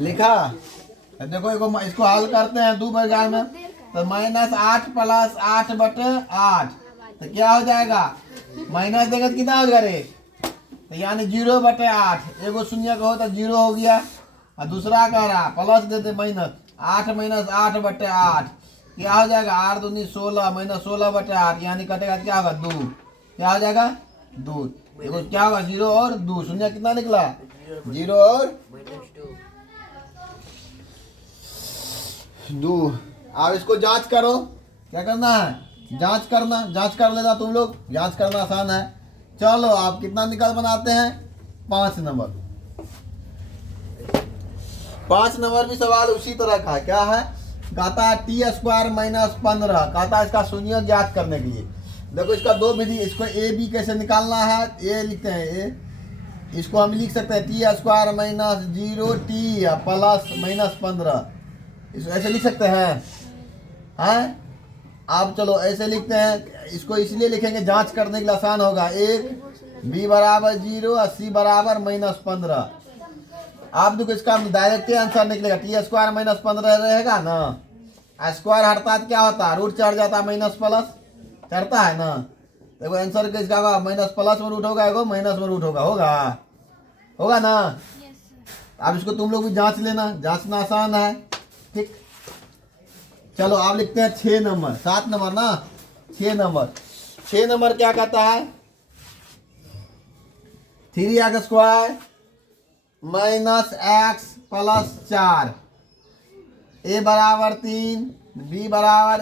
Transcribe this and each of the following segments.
लिखा। अब देखो इसको हल करते हैं दो वर्गाकार में, तो -8 + 8/8 तो क्या हो जाएगा? माइनस देगा तो कितना हो जाएगा रे? तो यानी 0/8। एगो शून्य का हो तो 0 हो गया, और दूसरा कह रहा प्लस देते -8 - 8/8 क्या हो जाएगा? 8 दूनी 16 -16/8 यानी कटेगा क्या होगा? 2। क्या हो जाएगा? 2। देखो क्या होगा? 0 और 2। शून्य कितना निकला? 0 और -2। अब इसको जांच करो। क्या करना है? जांच करना। जांच कर लेना तुम लोग, जांच करना आसान है। चलो आप कितना निकाल बनाते हैं? 5 नंबर। 5 नंबर भी सवाल उसी तरह का क्या है? कहता है t² - 15। कहता है इसका शून्य ज्ञात करने के लिए। देखो इसका दो विधि। इसको a b कैसे निकालना है? a लिखते हैं a। इसको हम लिख सकते हैं t² - 0t + -15। इसको ऐसे लिख सकते हैं। आप चलो ऐसे लिखते हैं। इसको इसलिए लिखेंगे जांच करने के लिए आसान होगा। 1 b = 0 और c = -15। आप देखो इसका डायरेक्ट आंसर निकलेगा। t² - 15 रहेगा ना, स्क्वायर हटता है तो क्या होता है? रूट चढ़ जाता है, माइनस प्लस चढ़ता है ना। देखो आंसर का इसका माइनस प्लस में रूट होगा, एगो माइनस में रूट होगा। होगा ना। अब इसको तुम लोग भी जांच लेना, जांचना आसान है। ठीक, चलो आप लिखते हैं 6 नंबर। 7 नंबर ना, 6 नंबर। 6 नंबर क्या कहता है? 3x² - x + 4 a = 3 b = 1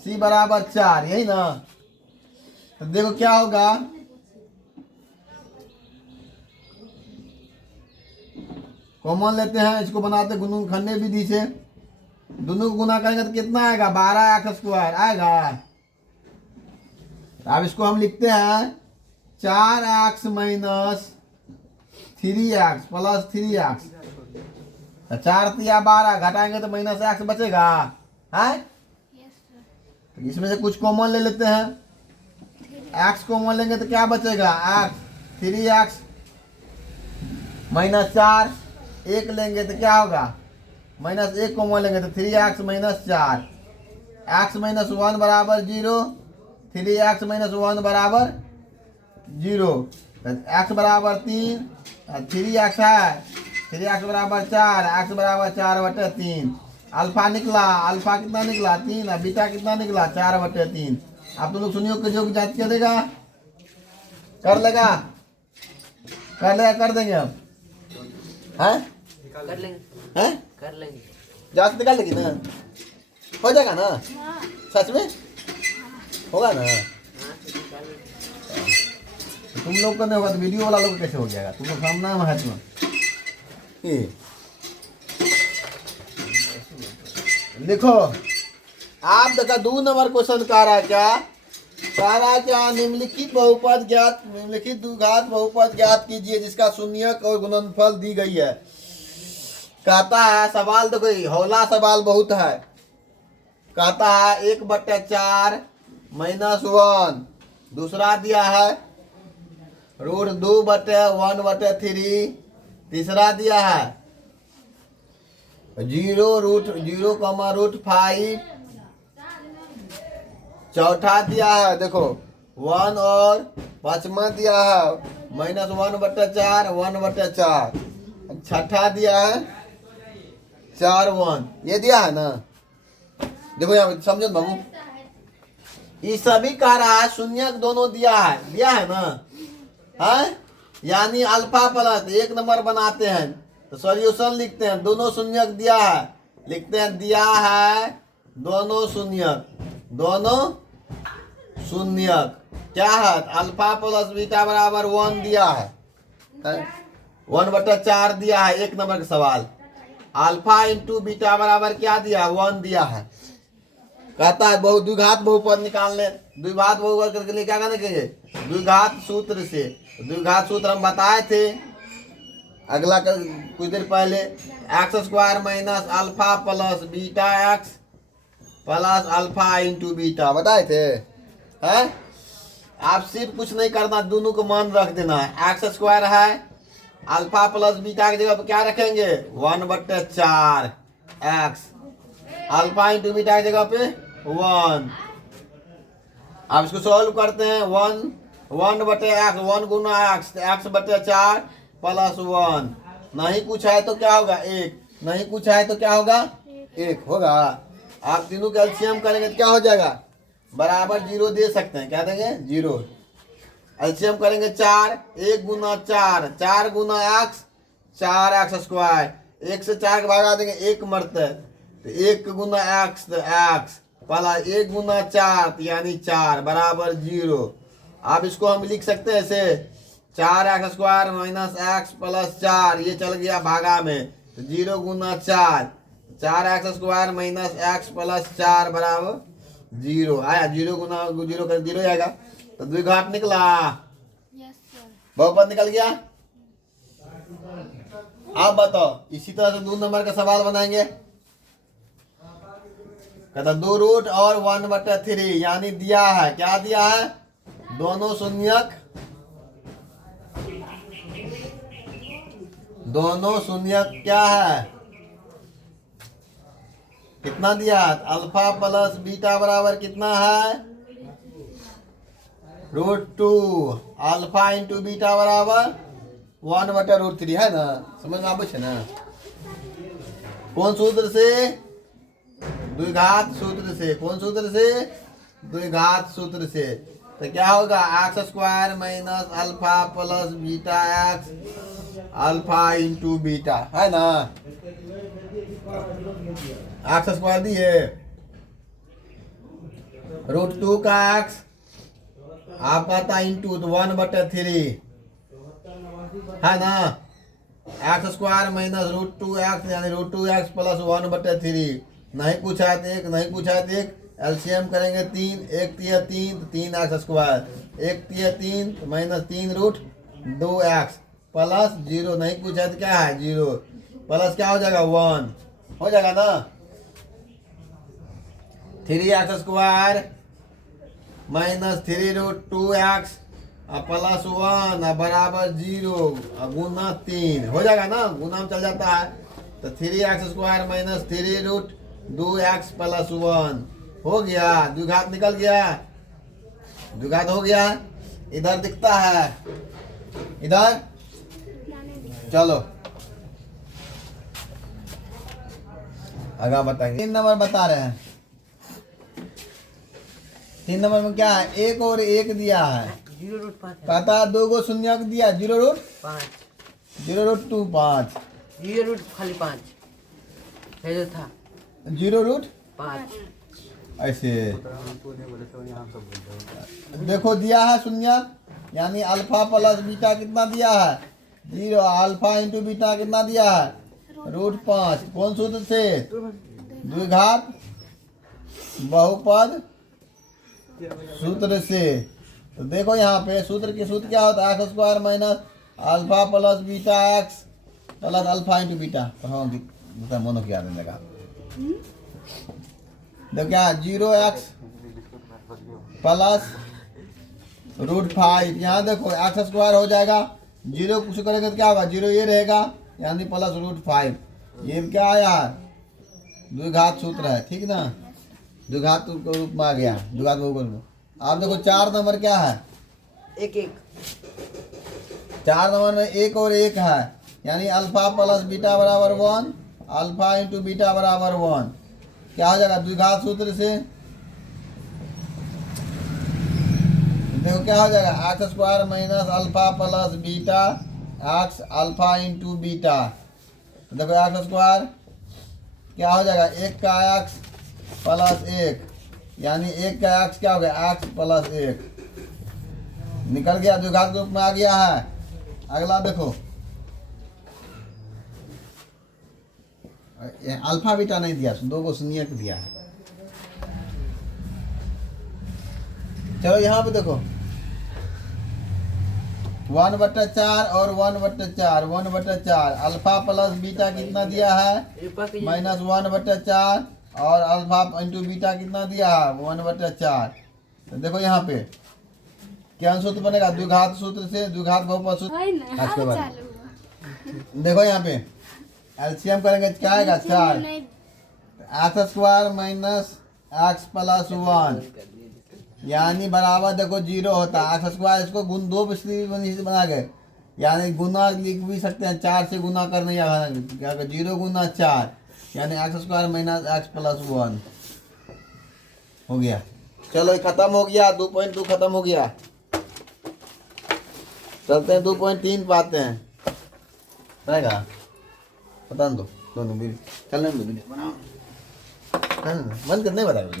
c = 4। यही ना। तो देखो क्या होगा? कॉमन लेते हैं, इसको बनाते गुणनखंडीय विधि से। दोनों को गुना करेंगे तो कितना आएगा? 12x² आएगा। अब इसको हम लिखते हैं 4x - 3x + 3x। 4 × 12 घटाएंगे तो -x बचेगा है। इसमें से कुछ कॉमन ले लेते हैं। x कॉमन लेंगे तो क्या बचेगा? x 3x -4। 1 लेंगे तो क्या होगा? -1 कॉमन लेंगे तो 3x - 4। x - 1 = 0, 3x - 1 = 0। x = 3, 3x है, 3x = 4, x = 4/3। अल्फा निकला, अल्फा कितना निकला? 3। और बीटा कितना निकला? 4/3। आप तुम लोग सुनियो कि जो जांच कर लेगा, कर लेगा, कर देंगे हम। हैं? कर लेंगे। हैं? कर लेंगे। जांच निकाल लेगी ना? हो जाएगा ना? सच में होगा ना? तुम लोग का नहीं होगा तो वीडियो वाला लोग कैसे हो जाएगा? तुम लोग सामना में है तुम्हें। देखो आप देखा 2 नंबर क्वेश्चन कह रहा है क्या? निम्नलिखित बहुपद ज्ञात, निम्नलिखित द्विघात बहुपद ज्ञात कीजिए जिसका शून्य और गुणनफल दी गई है। कहता है सवाल देखो, हौला सवाल बहुत है। कहता है 1/4 - 1। दूसरा दिया है √2/1/3। तीसरा दिया है 0√0, चौथा दिया है देखो 1 और पांचवा दिया है -1/4 1/4। छठा दिया है 4 1। ये दिया है ना। देखो यहाँ समझो बाबू, ये सभी कह रहा है शून्य दोनों दिया है ना। है यानी अल्फा प्लस 1 नंबर बनाते हैं तो सॉल्यूशन लिखते हैं। दोनों शून्य दिया है, लिखते हैं दिया है दोनों शून्य क्या है? अल्फा प्लस बीटा = 1 दिया है, 1/4 दिया है। 1 नंबर का सवाल। अल्फा × बीटा बराबर क्या दिया? 1 दिया है। कहता है द्विघात बहुपद निकालने। द्विघात बहुपद करके लिए क्या करना चाहिए? द्विघात सूत्र से। द्विघात सूत्र हम बताए थे अगला कुछ देर पहले। x² - alpha + beta x + alpha × beta बताए थे। हैं? आप सिर्फ कुछ नहीं करना, दोनों को मान रख देना है। एक्स स्क्वायर है, अल्फा प्लस बीटा की जगह पे क्या रखेंगे 1/4 एक्स, अल्फा इंटू बीटा की जगह पे 1। अब इसको सॉल्व करते हैं। 1/x, 1 गुना एक्स, x/4 प्लस 1। नहीं कुछ है तो क्या होगा 1, नहीं कुछ है तो क्या होगा 1 होगा। आप तीनों का एलसीएम करेंगे तो क्या हो जाएगा बराबर 0 दे सकते हैं, क्या देंगे 0। एलसीएम करेंगे 4, 1 गुना 4, 4 गुना एक्स 4x स्क्वायर, 1 से 4 भागा देंगे 1 मरते, तो 1 गुना एक्स तो एक्स प्लस 1 गुना 4 यानी 4 बराबर 0। अब इसको हम लिख सकते हैं ऐसे 4x square minus x plus 4, ये चल गया भागा में तो 0 गुना 4, 4x square minus x plus 4 बराबर 0 आया। 0 गुना 0 कर 0 आएगा तो द्विघात निकला, बहुपद निकल गया। आप बताओ इसी तरह से 2 नंबर का सवाल बनाएंगे। कहता 2 रूट और 1/3 यानी दिया है, क्या दिया है दोनों शून्यक, दोनों शून्यक क्या है कितना दिया अल्फा प्लस बीटा बराबर कितना है √2, अल्फा इंटू बीटा बराबर 1/√3 है ना, समझ में आवे छे ना। कौन सूत्र से द्विघात सूत्र से, कौन सूत्र से द्विघात सूत्र से। तो क्या होगा x square minus alpha plus beta x alpha into beta है ना। एक्स स्क्वायर दिए √2 का एक्स आपका था इंटू तो 1/3 है ना। एक्स स्क्वायर माइनस √2x यानी √2x प्लस 1/3, नहीं कुछ है तो 1, नहीं कुछ है तो 1, एलसीएम करेंगे 3, 1 3 3 3x square, 1 3 3 minus 3√2x plus 0, नहीं कुछ है तो क्या है 0 प्लस क्या हो जाएगा 1 हो जाएगा ना। 3x square minus 3√2x plus 1 बराबर 0 गुना 3 हो जाएगा ना, गुना में चल जाता है तो 3x square minus 3√2x plus 1 हो गया, द्विघात निकल गया, द्विघात हो गया। इधर दिखता है इधर, चलो आगे बताएंगे। 3 नंबर बता रहे हैं, 3 नंबर में क्या है 1 और 1 दिया है, कहता है 2 को शून्य दिया 0√5, 0√25, 0 खाली 5 है जो था 0√5 ऐसे देखो दिया है शून्य यानी अल्फा प्लस बीटा कितना दिया है 0, अल्फा इंटू बीटा कितना दिया है √5। कौन सूत्र से द्विघात बहुपद सूत्र से। तो देखो यहाँ पे सूत्र की सूत्र क्या होता है x square minus alpha plus beta x plus alpha into beta, तो मोनो क्या देने लगा देखो क्या 0x प्लस √5, यहाँ देखो एक्स स्क्वायर हो जाएगा 0 कुछ करेंगे तो क्या होगा 0 ये रहेगा यानी प्लस √5, ये क्या आया द्विघात सूत्र है ठीक ना, द्विघात के रूप में आ गया द्विघात बहुपद में। आप देखो 4 नंबर क्या है 1 1, 4 नंबर में 1 और 1 है यानी अल्फा प्लस बीटा बराबर 1, अल्फा इंटू बीटा बराबर 1, क्या हो जाएगा द्विघात सूत्र से देखो क्या हो जाएगा x square minus alpha plus beta x alpha into beta. देखो एक्स स्क्वायर क्या हो जाएगा 1 का एक्स प्लस 1 यानी 1 का एक्स क्या हो गया एक्स प्लस 1 निकल गया, द्विघात रूप में आ गया है। अगला देखो अल्फा बीटा नहीं दिया 2 को शून्य दिया है। चलो यहाँ पे देखो 1/4 और 1/4, 1/4 अल्फा प्लस बीटा कितना दिया है माइनस 1/4 और अल्फा इंटू बीटा कितना दिया है 1/4। तो देखो यहाँ पे क्या सूत्र बनेगा? द्विघात सूत्र से, द्विघात बहुपद सूत्र। है ना, आज के हाँ, बाद चालू हुआ। देखो यहाँ पे एलसीएम करेंगे तो क्या आएगा? 4 नहीं, x square minus x plus 1 यानी बराबर देखो 0 होता है। एक्स स्क्वायर इसको गुण 2 पिछली बना गए, यानी गुना लिख भी सकते हैं, 4 से गुना करने या 0 गुना 4 यानी x square minus x plus 1 हो गया। चलो ये खत्म हो गया, 2.2 खत्म हो गया। चलते हैं 2.3 पाते हैं, रहेगा पता दो दोनों भी चलने दो, वीडियो बनाओ बंद करने बताओ।